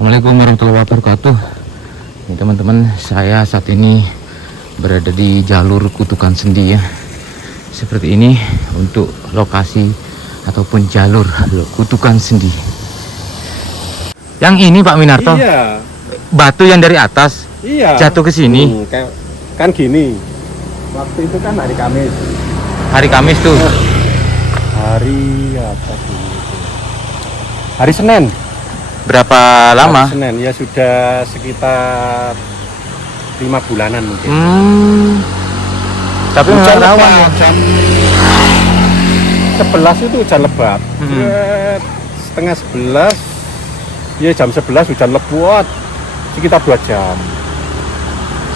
Assalamualaikum warahmatullahi wabarakatuh. Ini teman-teman, saya saat ini berada di jalur Kutukan Sendi ya. Seperti ini untuk lokasi ataupun jalur Kutukan Sendi. Yang ini Pak Minarto. Iya. Batu yang dari atas. Iya. Jatuh ke sini. Kan gini. Waktu itu kan hari Kamis. Hari Kamis tuh. Hari apa sih? Hari Senin. Berapa lama? Hari Senin ya sudah sekitar 5 bulanan mungkin. Tapi hujan rawan lebat, ya. jam 11 itu hujan lebat. Setengah 11 ya jam 11 hujan lebat sekitar 2 jam.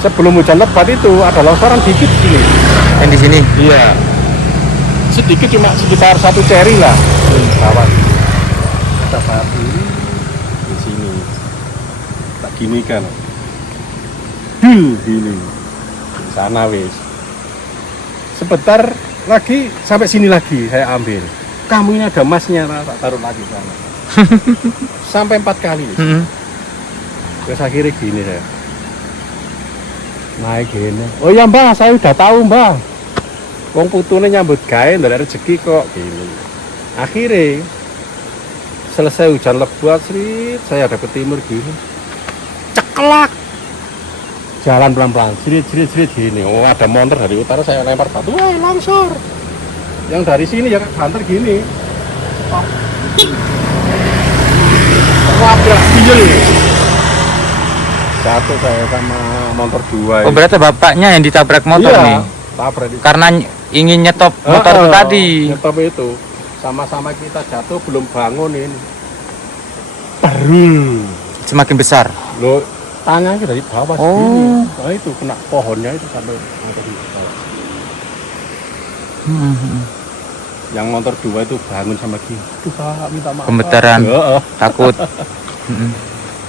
Sebelum hujan lebat itu ada longsoran dikit sini. Yang di sini. Iya. Sedikit cuma sekitar 1 ceri lah. Bawah. Ada batu di sini. Tak gini kan. Gini. Di sana wis. Sebentar lagi sampai sini lagi saya ambil. Kamu ini ada emasnya, tak taruh lagi sana. Sampai 4 kali. Terus akhirnya gini saya. Naik gini. Oh ya Mbah, saya udah tahu Mbah. Wong putune nyambut gawe ndak rezeki kok gini. Akhirnya selesai hujan lebat srit, saya ada ke timur gini. Ceklak. Jalan pelan-pelan, srit gini. Oh, ada monster dari utara, saya lempar batu, wah longsor. Yang dari sini ya banter gini. Wabrak pinjel. Jatuh saya sama motor 2. Oh, berarti bapaknya yang ditabrak motor iya, nih. Tabrak itu. Karena ingin nyetop motor itu tadi. Nyetop itu. Sama-sama kita jatuh belum bangun ini. Perul. Semakin besar. Loh, tangannya dari bawah segini. Nah itu kena pohonnya itu sampai motor di bawah. Yang motor 2 itu bangun sama gini. Aduh Pak, minta maaf. Gemetaran. Takut.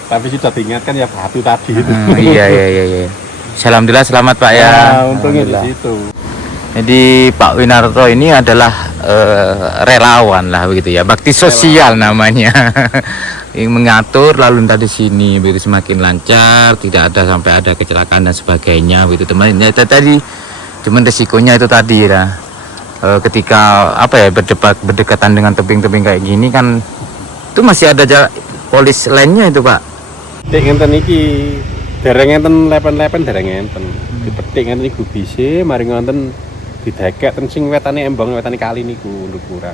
Tapi sudah diingatkan ya batu tadi itu. Iya. Alhamdulillah selamat Pak ya. Untungnya di situ. Jadi Pak Winarto ini adalah relawan lah begitu ya, bakti sosial namanya. Yang mengatur lalu lintas di sini begitu semakin lancar, tidak ada sampai ada kecelakaan dan sebagainya begitu teman. Ya, tadi cuman resikonya itu tadi ya. Ketika apa ya berdekatan dengan tebing-tebing kayak gini kan itu masih ada polis lainnya itu Pak. Dek ngenten iki dereng ngenten lepen-lepen dereng ngenten. Dipetik ngenten iku bise mari ngenten didekek ten sing wetane embong wetane kali niku ukuran.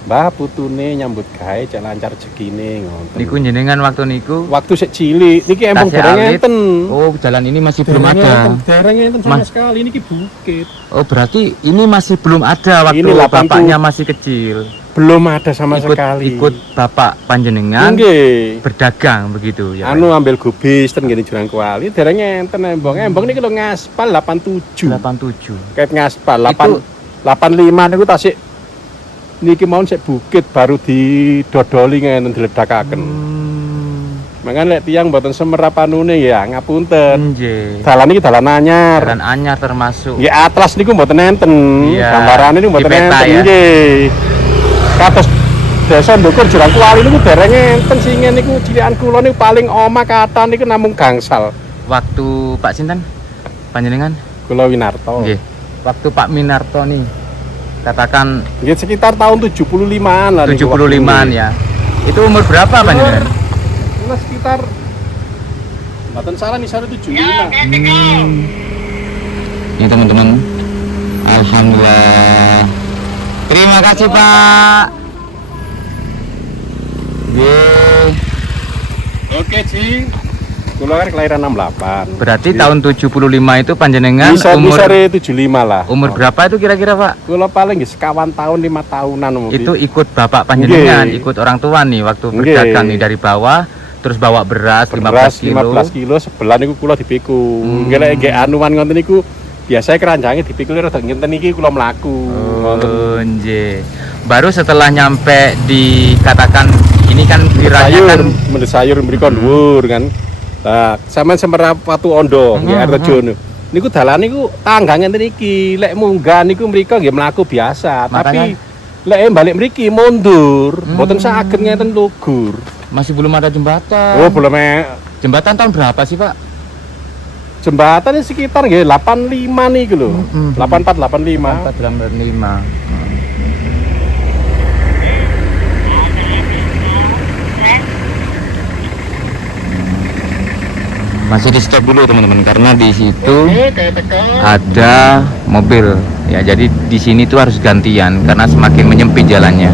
Mbah putune nyambut gawe cek lancar rezekine ngoten. Niku jenengan waktu niku? Waktu sik cilik niki embong dereng ngenten. Oh, jalan ini masih belum ada. Dereng ngenten sama sekali niki bukit. Oh, berarti ini masih belum ada waktu ini bapaknya masih kecil. Belum ada sama sekali. Ikut bapak panjenengan berdagang begitu ya. Ambil gubis ten ngene Jurang Kuali dereng ngenten embong niki lho ngaspal 87. Kayak ngaspal 85 niku tasik niki mau sik bukit baru didodoli ngenten diledakaken. Makanya lek tiyang mboten semerapanune ya ngapunten. Nggih. Dalan iki dalan anyar. Dalan anyar termasuk. Nggih atlas niku mboten enten. Gambarane niku mboten enten nggih. Kados desa Ndukur Jurang Kuali niku dereng enten singen niku cilikan kula niku paling omah kata niku namung gangsal. Waktu Pak sinten? Panjenengan? Kula Winarto. Nggih. Waktu Pak Minarto nih katakan nggih sekitar tahun 75-an lah 75-an ya. Itu umur berapa panjenengan? Sekitar mboten salah nisare 75. Ini teman-teman. Alhamdulillah. Terima kasih Pak. Oke Ci. Kula kan kelahiran 68. Berarti tahun 75 itu panjenengan umur 75 lah. Umur berapa itu kira-kira Pak? Kula paling nggih sekawan tahun 5 tahunan mungkin. Itu ikut bapak panjenengan, ikut orang tua nih waktu berdagang nih dari bawah terus bawa beras 15 kilo sebelah niku kula dipikul. Nggih anuan ngoten niku biasanya keranjangnya dipikul rada ngenten iki kula mlaku. Oh, nggih. Baru setelah nyampe dikatakan ini kan diranyakan sayur mriko dhuwur kan. Lah, sampean semerap Watu Ondo nggih Artejo niku dalan niku tangga ngenten iki. Lek munggah niku mriko nggih mlaku biasa, tapi lek balik mriki mundur, mboten saged ngenten lugur. Masih belum ada jembatan. Oh, belum Jembatan tahun berapa sih, Pak? jembatan ini sekitar nggih 85 nih gitu loh. 84 85. 485. Masih di stop dulu teman-teman karena di situ ada mobil ya, jadi di sini tuh harus gantian karena semakin menyempit jalannya.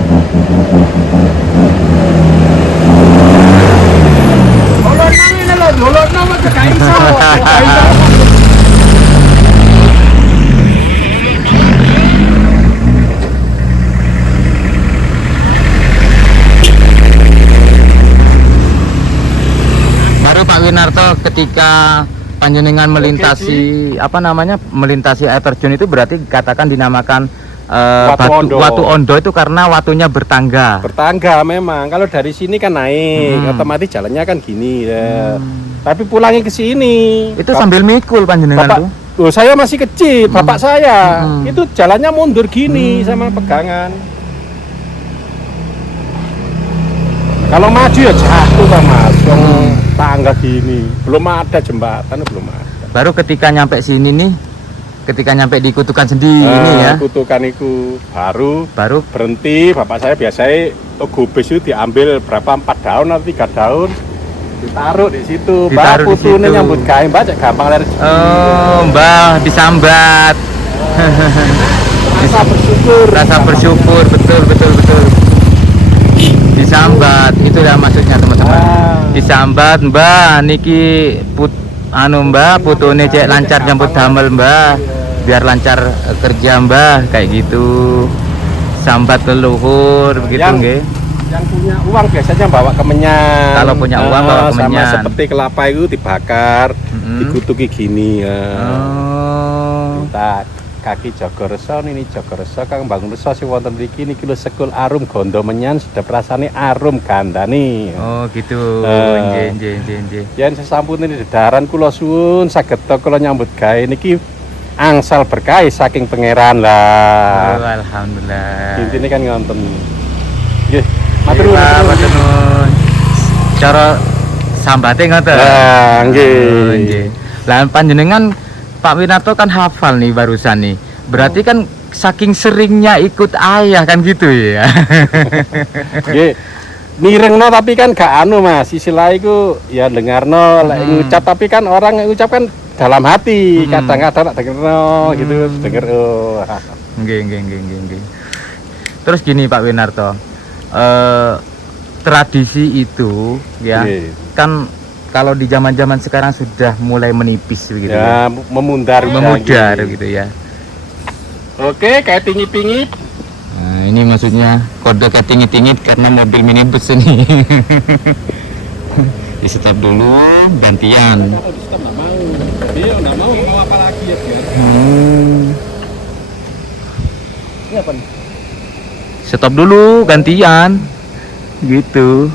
Baru Pak Winarto ketika panjenengan melintasi apa namanya, melintasi air terjun itu berarti katakan dinamakan Watu Ondo itu karena watunya bertangga. Bertangga memang. Kalau dari sini kan naik, otomatis jalannya kan gini ya. Tapi pulangnya ke sini. Itu sambil mikul panjenengan Bapak, tuh. oh, saya masih kecil, bapak saya itu jalannya mundur gini sama pegangan. Kalau maju ya jatuh kan Mas, tangga gini. Belum ada jembatan, belum ada. Baru ketika nyampe sini nih, ketika nyampe di Kutukan Sendi ini ya. Kutukan itu baru Baru berhenti. Bapak saya biasanya gubes itu diambil berapa 4 daun atau 3 daun, ditaruh di situ. Mbak Ditaruh di putune situ. nyambut gawe Mbak cek gampang ler. oh, Mbah disambat. Rasa bersyukur. Rasa bersyukur, betul. Disambat, itulah maksudnya teman-teman. Disambat, Mbah niki Mbah putune cek lancar jemput damel Mbah, biar lancar kerja Mbah, kayak gitu. Sambat leluhur begitu nggih. Yang punya uang biasanya bawa kemenyan. Kalau punya uang bawa kemenyan. Sama seperti kelapa itu dibakar, dikutuki gini ya. Oh. Tak kaki Jogorso ini Jogorso Kang bangun resa sing wonten mriki niki lho sekul arum gondo menyan sedep rasane arum gandani. Oh gitu. Nggih. Yen sesampune dedaran kula suwun saged kula nyambut gawe niki angsal berkah saking pangeran lah. Oh, alhamdulillah. Intine kan ngonten. Nggih. Matur Matur nuwun. Cara sambate ngoten. Lah nggih. Oh, nggih. Lah panjenengan Pak Winarto kan hafal nih barusan nih. Berarti kan saking seringnya ikut ayah kan gitu ya. Nggih. Mirengno tapi kan gak anu Mas, istilah iku ya dengarno lek ngucap tapi kan orang ngucap kan dalam hati. Kadang-kadang tak dengerno gitu, denger oh. Nggih. Terus gini Pak Winarto. Tradisi itu ya kan kalau di zaman-zaman sekarang sudah mulai menipis begitu ya. Memudar Gitu ya. Oke, kayak tinggi-tinggi. Nah, ini maksudnya kode ketingit-tingit karena mobil minibus ini. Di stop dulu, gantian. Dia nggak mau apa lagi ya biar. Ini apa nih? Stop dulu, gantian. Gitu.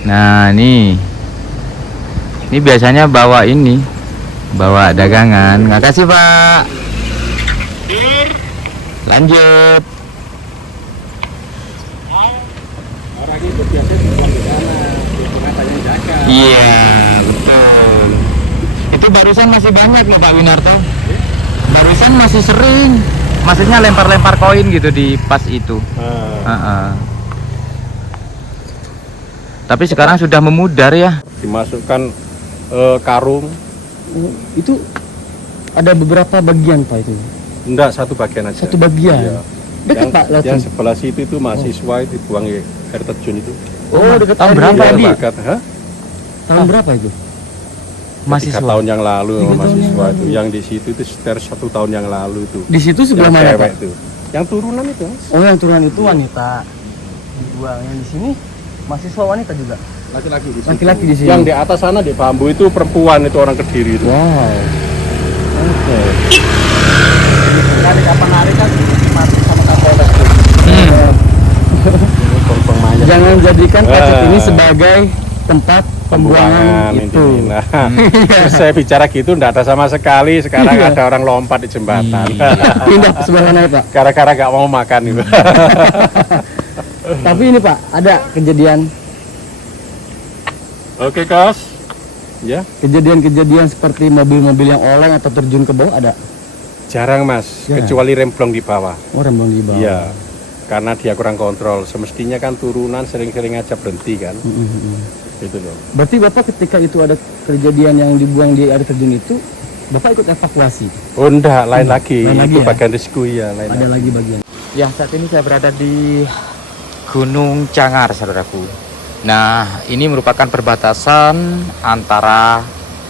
Nah, ini biasanya bawa dagangan. Makasih Pak. Lanjut. Orang itu biasanya di sana, banyak jaga. Iya, betul. Itu barusan masih banyak loh Pak Winarto. Barusan masih sering. Maksudnya lempar-lempar koin gitu di pas itu. Tapi sekarang sudah memudar ya. Dimasukkan karung. Itu ada beberapa bagian Pak itu. Enggak, satu bagian aja. Satu bagian. Iya. Dekat Pak Yang langsung. sebelah situ itu mahasiswa itu buang air terjun itu. Oh, dekat tahun berapa tadi. Dekat, Tahun berapa itu? 3 tahun yang lalu 3 tahun mahasiswa yang itu. lalu. Yang di situ itu sekitar 1 tahun yang lalu itu. Di situ sebelah Yang mana cewek Pak? itu. Yang turunan itu. Mas. Oh, yang turunan itu wanita. Dibuang. Yang di sini mahasiswa wanita juga. Laki-laki di situ. Laki-laki di sini. Yang di atas sana di bambu itu perempuan itu orang Kediri itu. Wow. Oke. Dari kapan hari kan mati sama kapolres itu. Jangan jadikan kaset ini sebagai tempat Pembuangan itu. Nah, terus saya bicara gitu enggak ada sama sekali. Sekarang Iya. ada orang lompat di jembatan. Pindah ke sebelah mana ya, Pak? Gara-gara nggak mau makan itu. Tapi ini Pak, ada kejadian Oke, Kos. Ya, kejadian seperti mobil-mobil yang oleng atau terjun ke bawah ada? jarang Mas, Jarang. kecuali remblong di bawah. Oh, rembang di bawah. Iya. Karena dia kurang kontrol. Semestinya kan turunan sering-sering aja berhenti kan. Gitu loh. Berarti Bapak ketika itu ada kejadian yang dibuang di air terjun itu, Bapak ikut evakuasi? Oh enggak, lain lagi. Lain lagi Itu ya? bagian rescue ya, lain Ada lagi. lagi bagian. Ya, saat ini saya berada di Gunung Cangar, saudaraku. Nah, ini merupakan perbatasan antara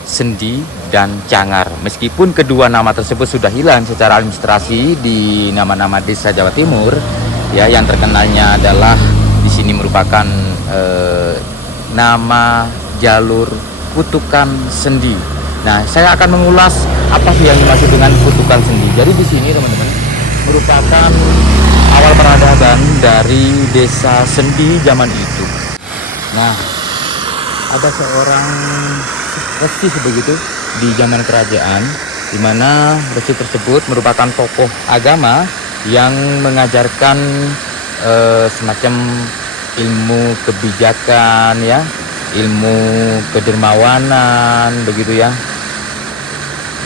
Sendi dan Cangar. Meskipun kedua nama tersebut sudah hilang secara administrasi di nama-nama desa Jawa Timur, ya, yang terkenalnya adalah di sini merupakan nama jalur Kutukan Sendi. Nah, saya akan mengulas apa sih yang dimaksud dengan Kutukan Sendi. Jadi di sini, teman-teman, merupakan awal peradaban dari desa Sendi zaman itu. Nah, ada seorang resi begitu di zaman kerajaan, di mana resi tersebut merupakan tokoh agama yang mengajarkan semacam ilmu kebijakan, ya, ilmu kedermawanan, begitu ya,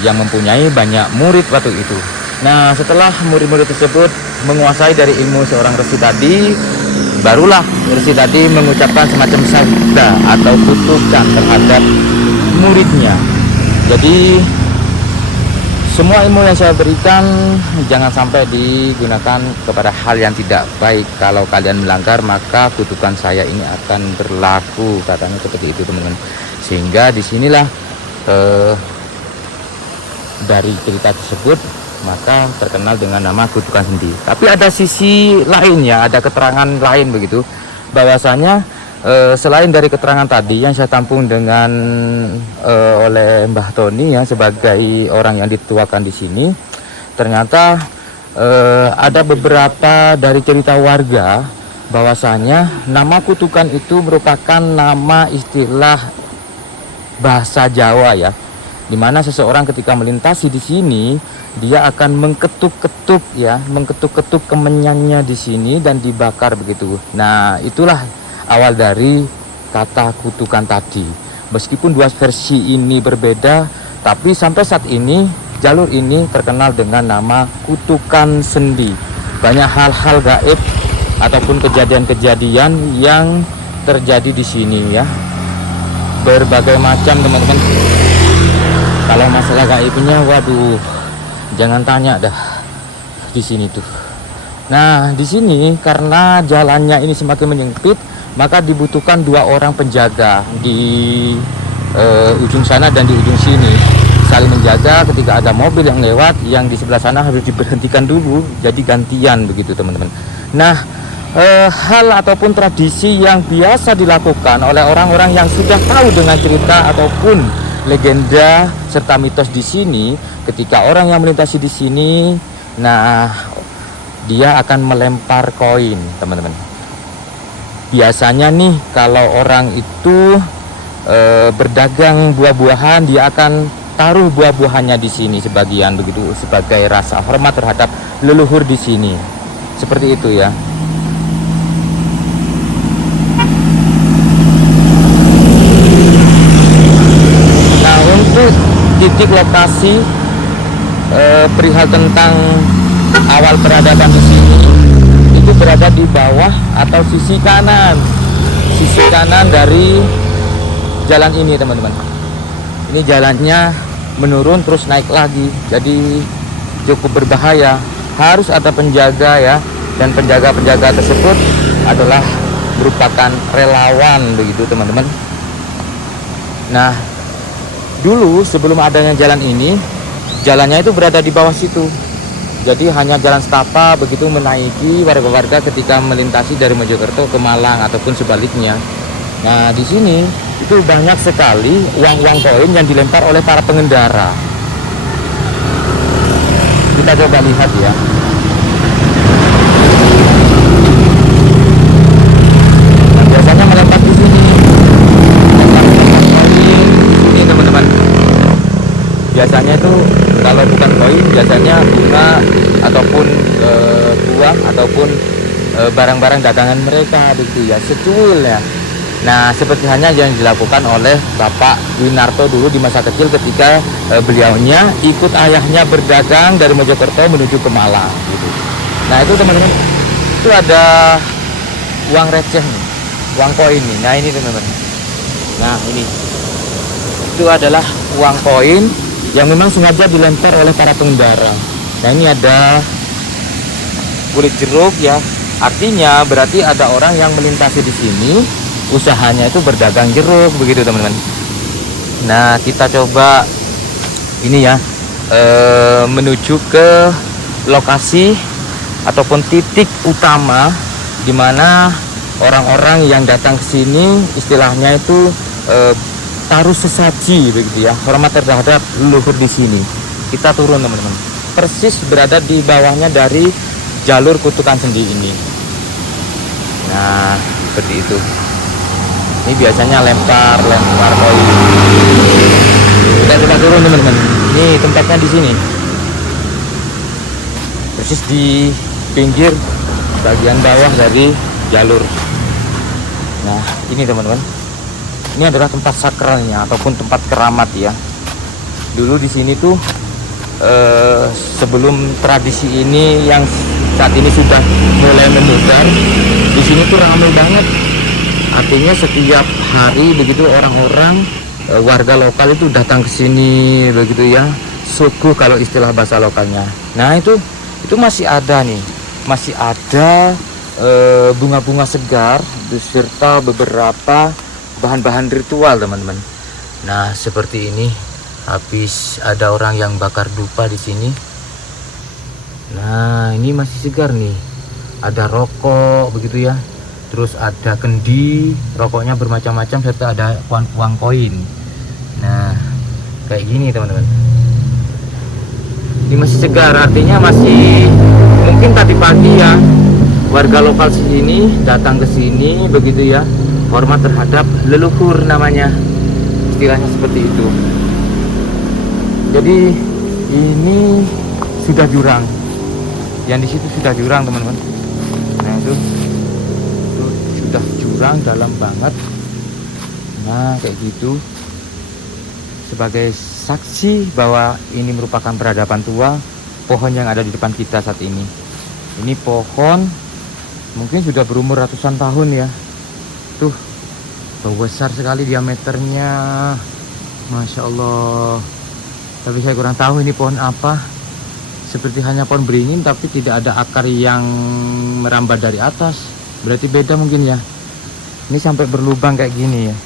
yang mempunyai banyak murid waktu itu. Nah, setelah murid-murid tersebut menguasai dari ilmu seorang resi tadi, barulah resi tadi mengucapkan semacam sabda atau kutukan terhadap muridnya. Jadi semua ilmu yang saya berikan jangan sampai digunakan kepada hal yang tidak baik. Kalau kalian melanggar, maka kutukan saya ini akan berlaku, katanya seperti itu, teman-teman. Sehingga disinilah dari cerita tersebut maka terkenal dengan nama Kutukan Sendi. Tapi ada sisi lain, ya, ada keterangan lain begitu, bahwasanya selain dari keterangan tadi yang saya tampung dengan oleh Mbah Tony, ya, sebagai orang yang dituakan di sini, ternyata ada beberapa dari cerita warga bahwasanya nama Kutukan itu merupakan nama istilah bahasa Jawa, ya, dimana seseorang ketika melintasi di sini dia akan mengketuk-ketuk, ya, mengketuk-ketuk kemenyannya di sini dan dibakar begitu. Nah, itulah awal dari kata kutukan tadi. Meskipun dua versi ini berbeda, tapi sampai saat ini jalur ini terkenal dengan nama Kutukan Sendi. Banyak hal-hal gaib ataupun kejadian-kejadian yang terjadi di sini, ya, berbagai macam, teman-teman. Kalau masalah gaibnya, waduh, jangan tanya dah di sini tuh. Nah, di sini karena jalannya ini semakin menyempit, maka dibutuhkan 2 orang penjaga di ujung sana dan di ujung sini, saling menjaga. Ketika ada mobil yang lewat, yang di sebelah sana harus diberhentikan dulu, jadi gantian begitu, teman-teman. Nah, hal ataupun tradisi yang biasa dilakukan oleh orang-orang yang sudah tahu dengan cerita ataupun legenda serta mitos di sini, ketika orang yang melintasi di sini, nah, dia akan melempar koin, teman-teman. Biasanya nih kalau orang itu berdagang buah-buahan, dia akan taruh buah-buahannya di sini sebagian begitu sebagai rasa hormat terhadap leluhur di sini. Seperti itu, ya. Nah, untuk titik lokasi perihal tentang awal peradaban di sini itu berada di bawah atau sisi kanan dari jalan ini, teman-teman. Ini jalannya menurun terus naik lagi, jadi cukup berbahaya. Harus ada penjaga, ya, dan penjaga-penjaga tersebut adalah merupakan relawan begitu, teman-teman. Nah, dulu sebelum adanya jalan ini, jalannya itu berada di bawah situ. Jadi hanya jalan setapak begitu menaiki warga-warga ketika melintasi dari Mojokerto ke Malang ataupun sebaliknya. Nah, di sini itu banyak sekali uang-uang koin yang dilempar oleh para pengendara. Kita coba lihat, ya. Nah, biasanya melempar di sini. Lempar biasanya itu kalau bukan koin biasanya bunga ataupun uang ataupun barang-barang dagangan mereka begitu ya, secuil ya. Nah seperti hanya yang dilakukan oleh Bapak Winarto dulu di masa kecil ketika beliaunya ikut ayahnya berdagang dari Mojokerto menuju ke Malang gitu. Nah itu teman-teman, itu ada uang receh nih, uang koin nih. Nah ini teman-teman, nah ini itu adalah uang koin yang memang sengaja dilempar oleh para pengendara. Nah ini ada kulit jeruk ya, artinya berarti ada orang yang melintasi di sini, usahanya itu berdagang jeruk begitu teman-teman. Nah kita coba ini ya, menuju ke lokasi ataupun titik utama di mana orang-orang yang datang ke sini istilahnya itu taruh sesaji begitu ya, hormat terhadap leluhur di sini. Kita turun teman-teman, persis berada di bawahnya dari jalur Kutukan Sendi ini. Nah seperti itu. Ini biasanya lempar koin. Kita coba turun teman-teman. Ini tempatnya di sini, persis di pinggir bagian bawah dari jalur. Nah ini teman-teman, ini adalah tempat sakralnya ataupun tempat keramat ya. Dulu di sini tuh sebelum tradisi ini yang saat ini sudah mulai memudar, di sini tuh ramai banget. Artinya setiap hari begitu orang-orang warga lokal itu datang ke sini begitu ya, suguh kalau istilah bahasa lokalnya. Nah itu masih ada nih, masih ada bunga-bunga segar beserta beberapa bahan-bahan ritual teman-teman. Nah seperti ini, habis ada orang yang bakar dupa di sini. Nah ini masih segar nih, ada rokok begitu ya, terus ada kendi, rokoknya bermacam-macam serta ada uang koin. Nah kayak gini teman-teman, ini masih segar, artinya masih mungkin tadi pagi ya warga lokal sini datang ke sini begitu ya, hormat terhadap leluhur namanya, istilahnya seperti itu. Jadi ini sudah jurang, yang di situ sudah jurang teman-teman. Nah itu sudah jurang dalam banget. Nah kayak gitu, sebagai saksi bahwa ini merupakan peradaban tua, pohon yang ada di depan kita saat ini. Ini pohon mungkin sudah berumur ratusan tahun ya. Tuh besar sekali diameternya, Masya Allah. Tapi saya kurang tahu ini pohon apa. Seperti hanya pohon beringin tapi tidak ada akar yang merambat dari atas. Berarti beda mungkin ya. Ini sampai berlubang kayak gini ya.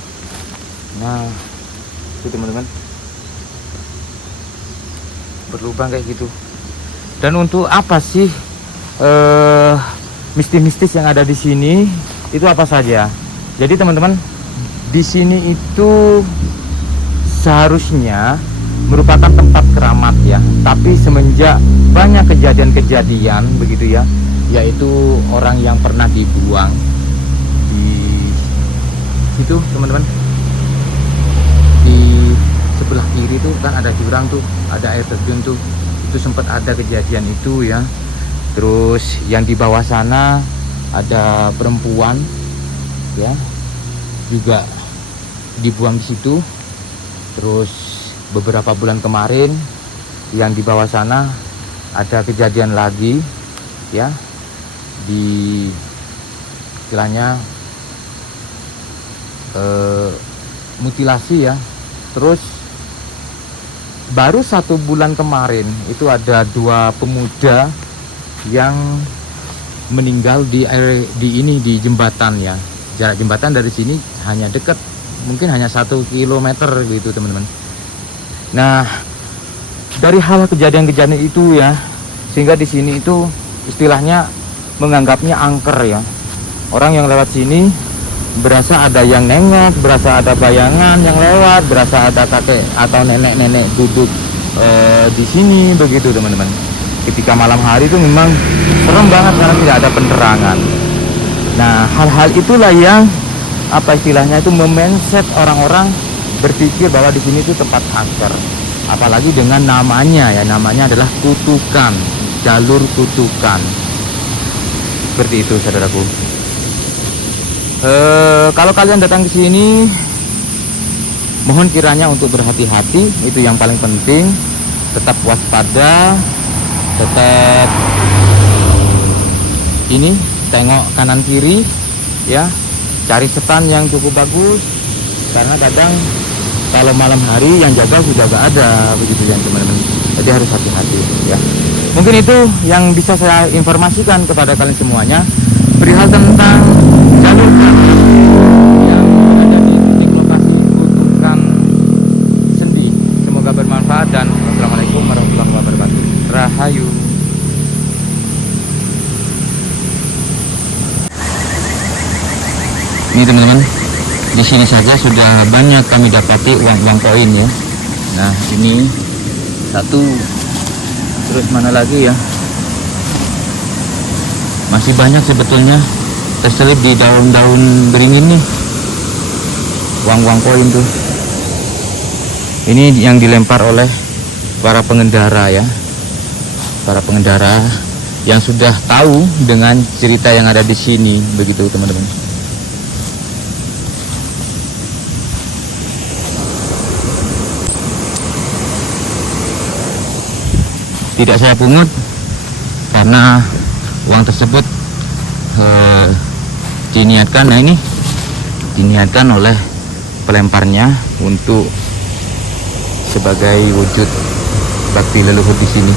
Nah itu teman-teman, berlubang kayak gitu. Dan untuk apa sih mistis-mistis yang ada di sini itu apa saja? Jadi teman-teman, di sini itu seharusnya merupakan tempat keramat ya, tapi semenjak banyak kejadian-kejadian begitu ya, yaitu orang yang pernah dibuang di situ teman-teman, di sebelah kiri tuh kan ada jurang tuh, ada air terjun tuh, itu sempat ada kejadian itu ya. Terus yang di bawah sana ada perempuan ya, juga dibuang di situ. Terus beberapa bulan kemarin yang di bawah sana ada kejadian lagi ya, di istilahnya mutilasi ya. Terus baru 1 bulan kemarin itu ada 2 pemuda yang meninggal di jembatan ya. Jarak jembatan dari sini hanya dekat, mungkin hanya 1 kilometer gitu teman-teman. Nah dari hal kejadian-kejadian itu ya, sehingga di sini itu istilahnya menganggapnya angker ya. Orang yang lewat sini berasa ada yang nengok, berasa ada bayangan yang lewat, berasa ada kakek atau nenek-nenek duduk di sini begitu teman-teman. Ketika malam hari itu memang serem banget karena tidak ada penerangan. Nah hal-hal itulah yang apa istilahnya itu memendset orang-orang berpikir bahwa di sini itu tempat angker. apalagi dengan namanya ya, namanya adalah kutukan, jalur kutukan. Seperti itu saudaraku. Kalau kalian datang ke sini, mohon kiranya untuk berhati-hati, itu yang paling penting. Tetap waspada, tetap ini tengok kanan kiri ya, cari setan yang cukup bagus, karena kadang kalau malam hari yang jaga sudah gak ada, begitu ya teman-teman. Jadi harus hati-hati ya. Mungkin itu yang bisa saya informasikan kepada kalian semuanya perihal tentang jalur yang berada di titik lokasi kutukan sendi. Semoga bermanfaat dan wassalamualaikum warahmatullahi wabarakatuh. Rahayu. Ini teman-teman, di sini saja sudah banyak kami dapati uang-uang koin ya. Nah ini satu, terus mana lagi ya, masih banyak sebetulnya terselip di daun-daun beringin nih, uang-uang koin tuh. Ini yang dilempar oleh para pengendara ya, para pengendara yang sudah tahu dengan cerita yang ada di sini, begitu teman-teman. Tidak saya pungut karena uang tersebut diniatkan, nah ini diniatkan oleh pelemparnya untuk sebagai wujud bakti leluhur di sini.